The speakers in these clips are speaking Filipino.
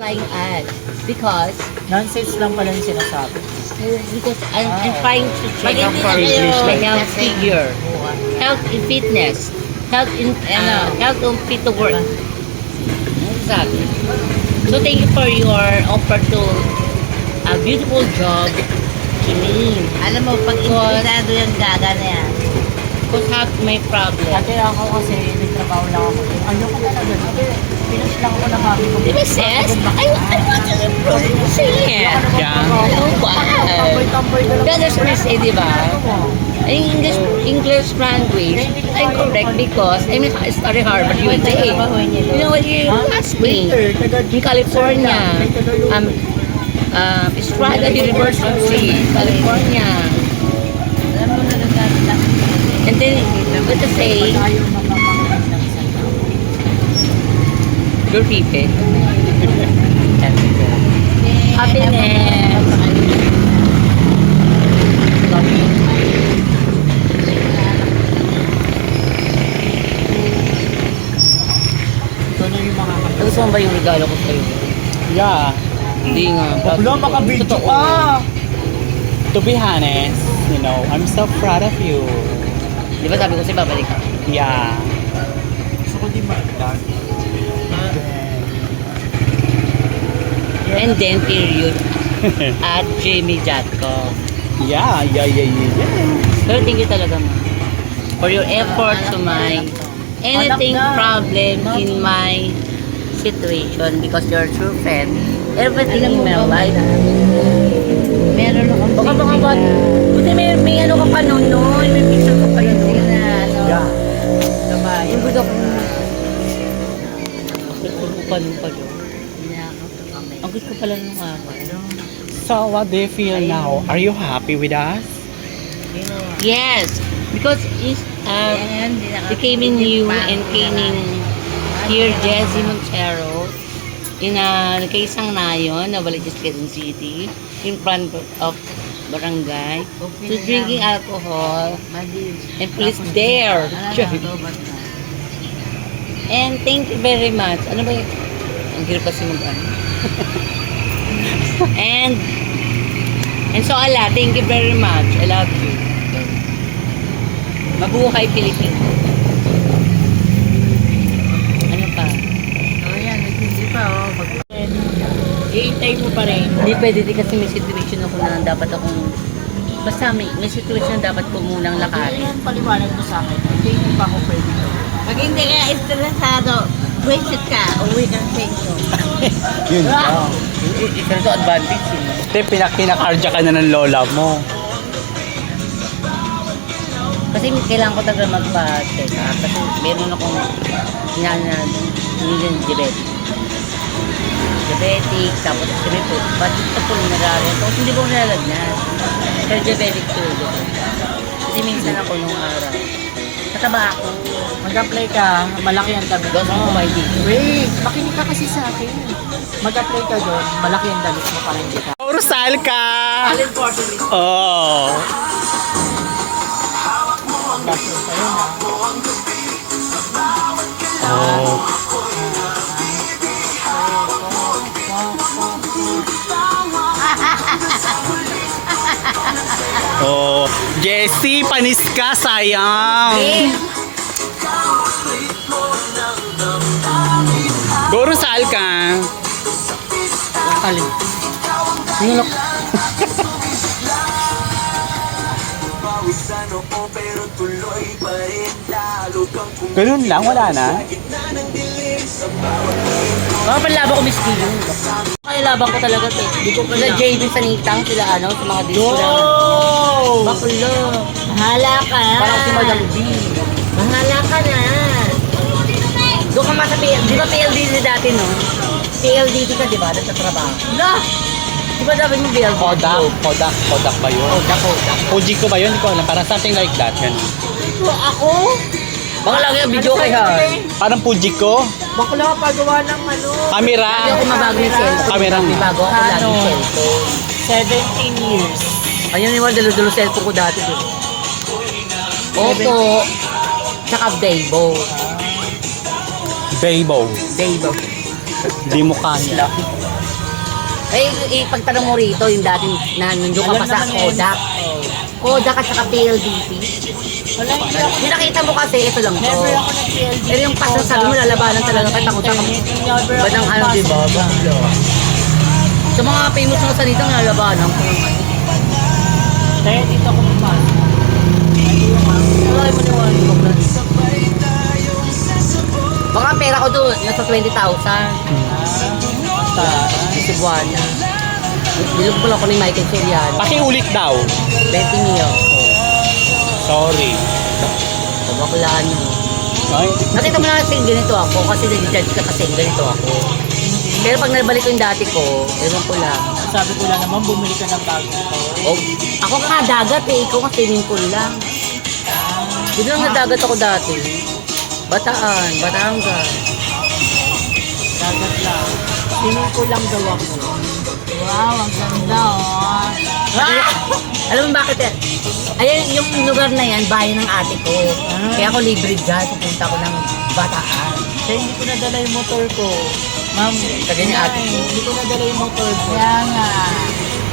flying ad because Nonsense lang pala yung sinasabi. I'm trying to check out for my health figure, health and fitness, health and fit to work. Exactly. So thank you for your offer to a beautiful job, Janine. Alam mo, pag interesado yung gaga na yan. Because have my problem. Ate ako kasi nagtrabaho lang ako. Ayoko talaga. Ate, finish lang ako ng hobby ko. Di ba, sis? I want to improve. Say it. Yeah. Oh, wow. Tambay-tambay ka lang. That's what I say, di ba? In English language, I'm correct because I'm study Harvard, USA. You know what you asked me? In California, Estrada University, California. Alam mo na nagkakaroon. And then, what to say? Your people. Happiness. Ito na yung mga kapatid. Gusto mo ba yung regalo ko sa'yo? Yeah. Hindi nga. Wala, makabidyo Totoo. ka. To be honest, you know, I'm so proud of you. Di ba sabi ko sa'yo, babalik ka? Yeah. Gusto ko di magdag. And then, period. At Jamie Jatko. Yeah. Pero thank you talaga, ma. For your effort to my anything problem in my situation because you're a true friend. Everything in my life. Meron akong Baka ba? Buti may ano ka pa nun, no? May picture ka pa yun, no? Yeah. Yung gusto ko. Gusto ko pa nung pala. Ang gusto ko pala nung araw. So, what do you feel now? Are you happy with us? Yes, because it's becoming new and came here Jesse Montero in nagkaisang nayon na Valenzuela, Quezon City in front of barangay to drinking alcohol and police there. And thank you very much. Ano ba yun? Ang hirap kasi mag-ano. And so ala, thank you very much. I love you. Mabuhay Pilipinas. Ano pa? Hindi pa, I-intay mo pa rin. Hindi pwede din kasi may situation ako na dapat akong basta may situation na dapat ko munang lakarin. Yan, paliwanag mo sa akin. Hindi pa ako pwede. Pag hindi ka estresado, wasted ka, uwi kang pension. Yun Ah! Isa na to advantage yun. Te, pinakarja ka na ng lola mo. Kasi kailangan ko talaga magpa-check up. Kasi meron akong hindi diabetic. Diabetic, tapos sabi po, bakit ito po nararin? Tapos hindi po nalalagnan. Pero diabetic too. Kasi minsan ako nung araw. Mataba ako. Mag-apply ka, malaki ang damit Doon ako kumain dito. Wait, makinig ka kasi sa akin. Mag-apply ka doon, malaki ang damit mo para hindi ka. Rosal ka! Alin po, sorry. Oh. Basyo sa'yo na. Oh. Oh, Jessie, panis ka, sayang. Go Rosal ka. Alin? Yung ganun lang, wala na. Mga panlaban ko miski yun. Kaya laban ko talaga to. Hindi ko sila JB sa Nitang, sila ano, sa mga disco lang. Bakulo. Bahala ka. Parang si Madam B. Bahala ka na. Doon ka sa PLD. Di ba PLDT dati, no? PLDT ka, di ba? Sa trabaho. No! Di ba dapat mo PLDT? Kodak ba yun? Kodak. Fuji ko ba yun? Hindi ko alam. Parang something like that. Ganun. So, ako? Baka lang yung video kaya. Parang Fuji ko. Baka lang pagawa ng ano. Camera. Hindi ako mabago yung cellphone. Camera mo. Bago ako lagi Ano? cellphone. 17 years. Ayun yung dalo-dalo cellphone ko dati. Oppo. Tsaka Bebo. Bebo. Bebo. Hindi mo kaya. Pagtanong mo rito, yung dating nandun ka pa sa Kodak. Kodak at saka PLDT. Wala, hindi ako. Yung nakita mo kasi, ito lang to. Never ako nag-PLD. Pero yung pasang sabi mo, lalabanan talaga kahit ako sa Never ako badang ano, di ba? Baklo. Sa mga famous na salita, lalabanan ko. Kaya dito ako pumasok. Wala mo naman. Baka pera ko doon, nasa 20,000. Sa Cebuana. Bilog pala ako ni Michael Chelian. Pakiulit daw. 20 mil. Sorry. Pabaklaan nyo. Ay, Nakita mo na kasi ganito ako kasi nag-judge ka kasi ganito ako. Pero pag nabalik ko yung dati ko, ewan ko lang. Sabi ko lang naman, bumili ka ng bago ko. Oh, ako nga dagat eh, ikaw nga swimming pool lang. Hindi lang nadagat ako dati. Bataan, Batangas. Dagat lang. Swimming pool lang daw ako. Wow, ang ganda oh. Alam mo bakit eh? Ayan, yung lugar na yan, bayan ng ate ko. Kaya ako libre dyan, pupunta ko ng Bataan. Kaya hindi ko nadala yung motor ko. Ma'am, Kagaya ni ate ko. hindi ko nadala yung motor ko. Kaya nga.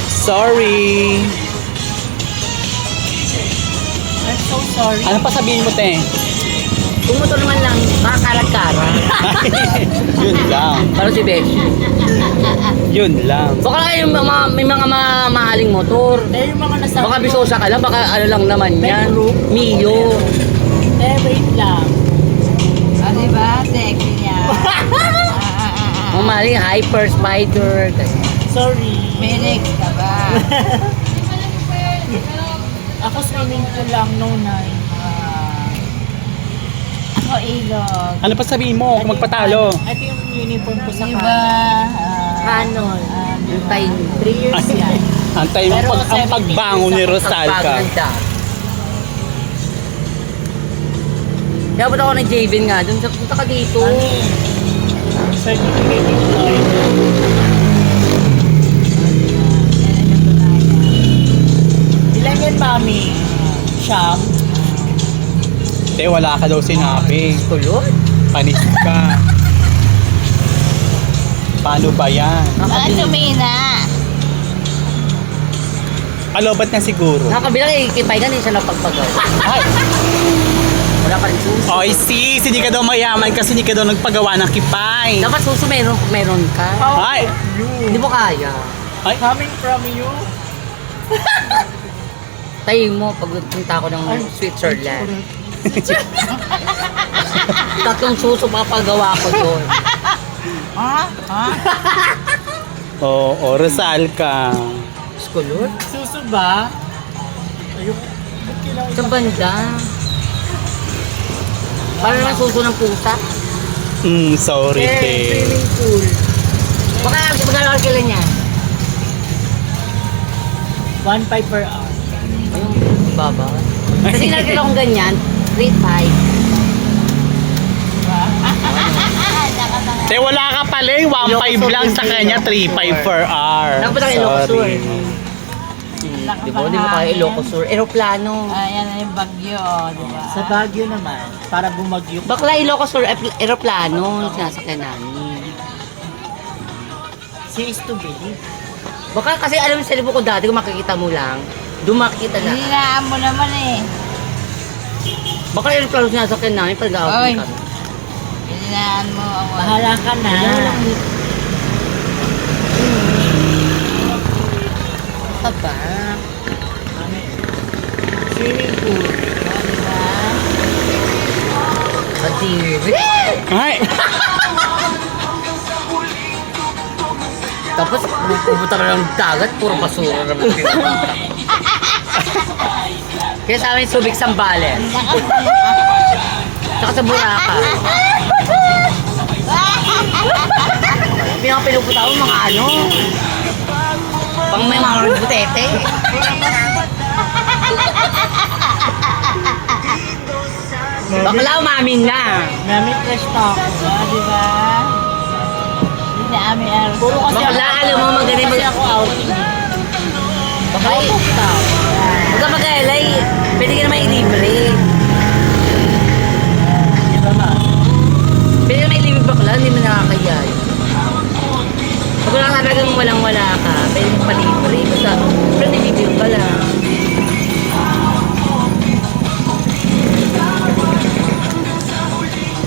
sorry. I'm so sorry. Ano pa sabihin mo, te? Kung motor naman lang, makakarag-kara. Yun lang. Parang si Besh. Yun lang. Baka yung may mga mahaling motor. Eh, yung mga nasa... Baka bisosa ka lang, baka ano lang naman yan. Mio. Eh, wait lang. O, diba? Sexy niya. Mga mahaling hyper, spider. Sorry. Felix ka ba? Ako swimming pool lang, no nine. Ako ilog. Ano pa sabihin mo kung magpatalo? Ito yung uniform ko sa Diba? Canon. Yung time. 3 years yan. Antay mo Pero ang pagbangon ni Rosalca. Kaya ba't ako ng Javen nga doon? Punta ka dito. Certificate employee. Ilan yan, mami? Siyam? Te, wala ka daw sinabi. Kulot. Panis ka. Paano ba yan? Baka tumina. Kalobat na siguro. Nakabilang ikipay ka, hindi siya napagpagaw. Ay, Wala ka rin suso. oy sis, hindi ka daw mayaman kasi hindi ka daw nagpagawa ng kipay. Dapat suso meron ka. Ay, Hindi mo kaya. ay, Coming from you? Tayo mo pag punta ako ng Switzerland. Tatlong suso papagawa ko doon. Ha? Ha? oo, Rosalca. Kulot? Suso ba? Ayun. Ba't kailangan Sa banda. Para lang suso ng pusa. Sorry, te. swimming pool. Baka magkano ka kailan niya? 1.5 per hour. Ayun, baba. Kasi nakikita kong ganyan, 3.5. Te, wala ka pala eh. 1.5 lang sa kanya, 3.5 per hour. Dapat ang Ilocosur. Sorry. Di ba? Hindi mo kaya Ilocosur. Aeroplano. Ayan na yung bagyo, diba? Sa Baguio naman, para bumagyo. Bakla Ilocosur, aeroplano. Sinasakyan namin. She is to believe. Baka kasi alam mo sa libo ko dati, kung makikita mo lang, doon makikita na. Hiningaan mo naman eh. Baka aeroplano sinasakyan namin pag Oy. nakakita kami. Hiningaan mo ang Bahala ka na. Aba. Swimming pool. diba? Kadiri. Ay, Tapos, pupunta ka ng dagat, puro basura naman. Kaya sa amin, Subic Sambales. Saka sa Boracay. Pinapinuputa ko mga ano. Pang may mga butete. Bakla, umamin na. Mami, fresh pa ako. Diba? Hindi na amin araw. Puro kasi Bakla, alam mo, magaling kasi ako outing. Bakla, Out of town. huwag ka mag-alay. Pwede ka naman ilibre. Di ba, ma? Pwede ka naman ilibre bakla, hindi mo nakakaya. Pag wala talagang walang-wala ka, pwede mo palibre. Basta, pero nabibigyan ka lang.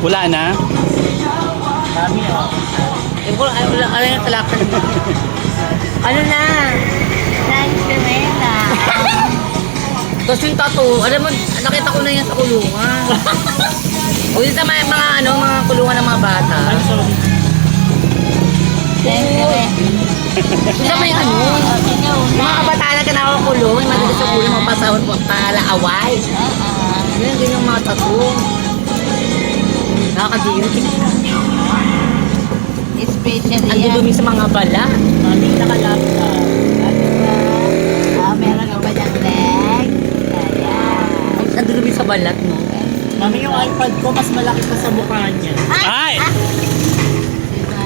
Wala na? Mami, oh. Eh, wala yung talakan. Ano na? Thanks, Pamela. Tapos yung tattoo, alam mo, nakita ko na yan sa kulungan. O yun sa mga kulungan ng mga bata. I'm sorry. Thanks, Pamela. Sa may ano, yung mga kabataan na kinakakulong, yung madalas sa kulong, mga pasawat mo, palaaway. Yun din yung mga tattoo. Nakakadiri. Especially Ang dudumi sa mga bala. Mami, nakalaptop. Ano ba? Meron ka ba ng leg? Ayan. Ang dudumi sa balat, no? Mami, yung iPad ko mas malaki pa sa mukha niya. Ay! Diba?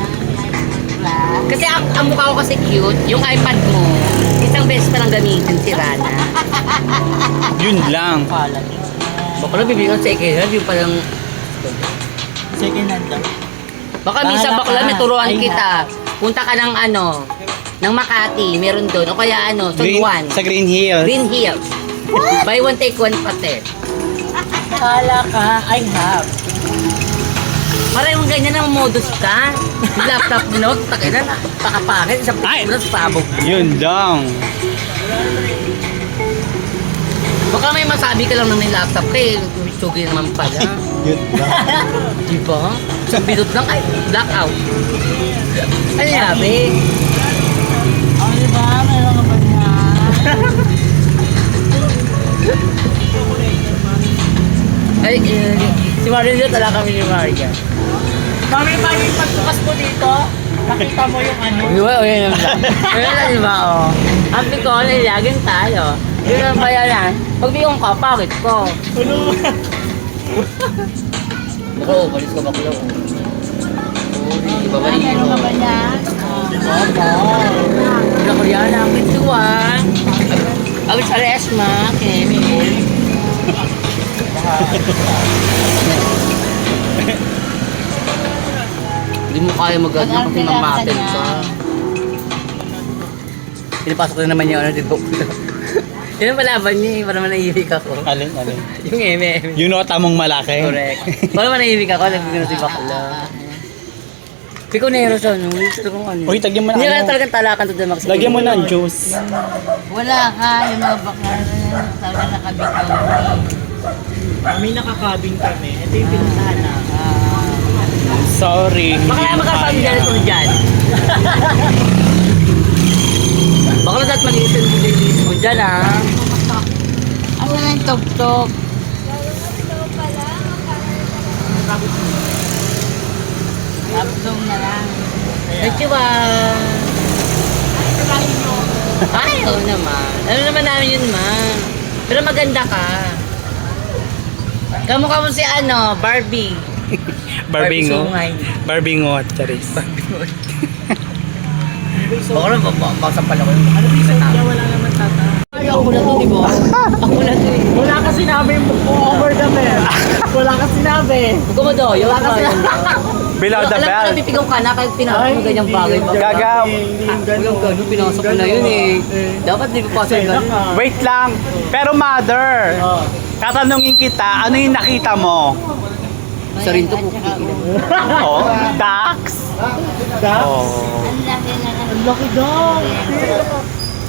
Class. Kasi ang mukha ko kasi cute, yung iPad mo, isang beses pa lang gamitin, sira na. Yun lang. Pala. Baka lang bibigyan sa second yung parang, Second hand daw. baka minsan Bahala bakla ka. may turuan Ay, kita. Punta ka ng ng Makati, meron doon. O kaya San Juan, Sa Green Hills. Green Hills. Buy one, take one pati. Kala ka, I have. Maraming ganyan ang modus ka. Yung laptop mo, takinan, pakapakit, isang Ay! pagkunas, pabog. Yun lang. Baka may masabi ka lang na may laptop ka eh. Sugi naman pala. Yun lang. Diba? Isang bidot lang, ay, blackout. Ano yabi? O, diba? Meron ka ba niya? Ay, si Mario talaga kami ni Maria. Mami, mami, pagbukas mo dito, nakita mo yung ano. Di ba? O yan lang. Ayun lang, di ba? O. Happy ko, nilagin tayo. Yun ang bayaran. Pag bigong ka, pakit ko. Ano? Bako, balis ka bakla ko. Di ba ba Meron ka ba niya? Wala ko yan, ang pintuan. Awit sa resma, Kevin. Hindi mo kaya mag-ano kasi mamatin ka. Pinapasok na naman yung ano, di ba? Yun ang palaban niya eh, para manahimik ako. Alin. Yung eme. Yung nota mong malaki. Correct. Para manahimik ako, nabigyan si bakla. Piconero siya, no? Gusto kong ano. Uy, tagyan mo na Hindi ka ano. talagang talakan to Max. Lagyan mo ng juice. Wala ka. Yung mga bakla na talaga nakabito. Mami, nakakabing kami. Ito yung pinuntahan na. Sorry. Baka kaya magkasama dyan ito dyan. Baka lang dapat mag-iisan mo dyan, ha? Ano na yung tok-tok? Tapdong na lang. Nachiwa. Ayaw naman. Ano naman namin yun, ma? Pero maganda ka. Kamukha mo si Barbie. Barbingo. Sungay. Barbingo at Charis. Baka lang, pasampal ako yung Ano yung Sophia? Wala naman tata. Ako na to, di ba? Ako na to, eh. Wala ka sinabi mo over the bell. Wala ka sinabi. Huwag mo daw, yung ako. Below the Alam ko belt. na pipigaw ka na kahit pinasok mo ganyang bagay. Gagam. Walang gano'n, pinasok ko na yun eh. Dapat di ko pasok gano'n. Wait lang. Pero mother, Oh. tatanungin kita, ano yung nakita mo? Isa rin to, Oh, ducks. Dax? Oh. Ang laki na lang. Ang laki daw.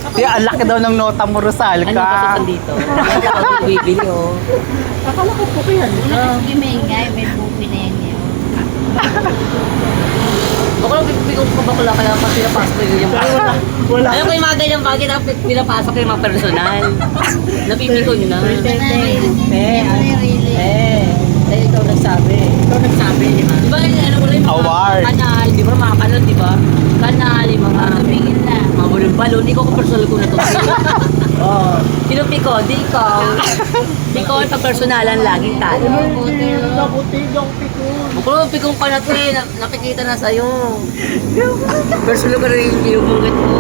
Kaya ang laki daw ng nota mo, Rosal Ano ka. pasukan dito? Ano ako bibili, oh. Akala ko po kaya. Sige, may ngay. May buki na yan yun. Baka lang pipigaw ko bakla kaya pa pinapasok ko yung Pero bagay. wala. Alam ko yung mga ganyang bagay na pinapasok ko yung mga personal. Napipikon na. Ikaw nagsabi. Ikaw nagsabi, di ba? Di ba, ano ko lang yung mga Award. kanal, di ba, mga kanal, di ba? Kanal, yung mga Tumingin na. mga balon-balon, hindi ko personal ko na to. Oo. Sino piko? Di ko. Piko ang pag-personalan laging tayo. Nabuti yung pikun. Buklo, pikong ka na to eh, nakikita na sa'yo. Personal ko rin yung pinubungit mo.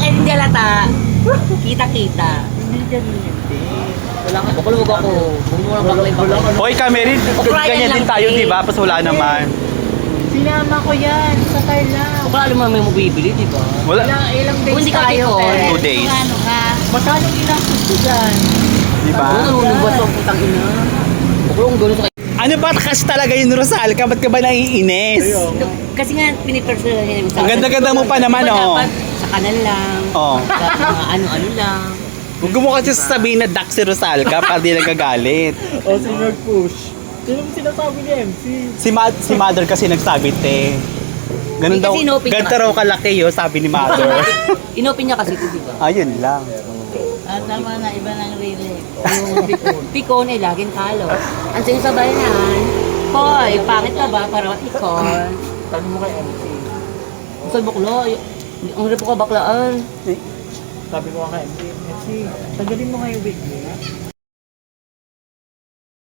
Hindi alata. Kita-kita. Hindi ganun hindi. Wala ka, buklo huwag ako. Huwag mo lang baklay. Hoy, kami rin. Ukrainian Ganyan din lang tayo, eh. di ba? Pas wala naman. Sinama ko yan sa Thailand. Kung alam mo may mabibili, di ba? Wala. Ilang Kung hindi days ka tayo, pikon, pero 2 days. Ano ka? magkano ginastos ko dyan? Di ba? Ano, nulubas ang putang ina. Bukulong doon sa Ano ba kasi talaga yung Rosal? Ba't ka ba naiinis? Kasi nga, pinipersonal niya yung Ang ganda-ganda mo pa naman, Diba oh. dapat sa kanan lang, Oh. sa mga ano-ano lang. Huwag mo kasi sasabihin na duck si Rosal ka para di nagagalit. O, sino nag-push? Sino yung sinasabi ni MC? Si Mother kasi nagsabi, te. Ganun Hindi daw, kasi inopen ganito niya raw kalaki yun, sabi ni Mother. Inopen niya kasi ito, di ba? Ayun lang. Ah, tama na, iba ng relay. Yung pikon eh, laging talo. Ang sinasabayan yan, Hoy, pangit ka ba para matikon? Tanong mo kay MC. Sa buklo, ang hirap ko baklaan. Sabi ko nga kay MC, MC, tagalin mo nga yung wig mo.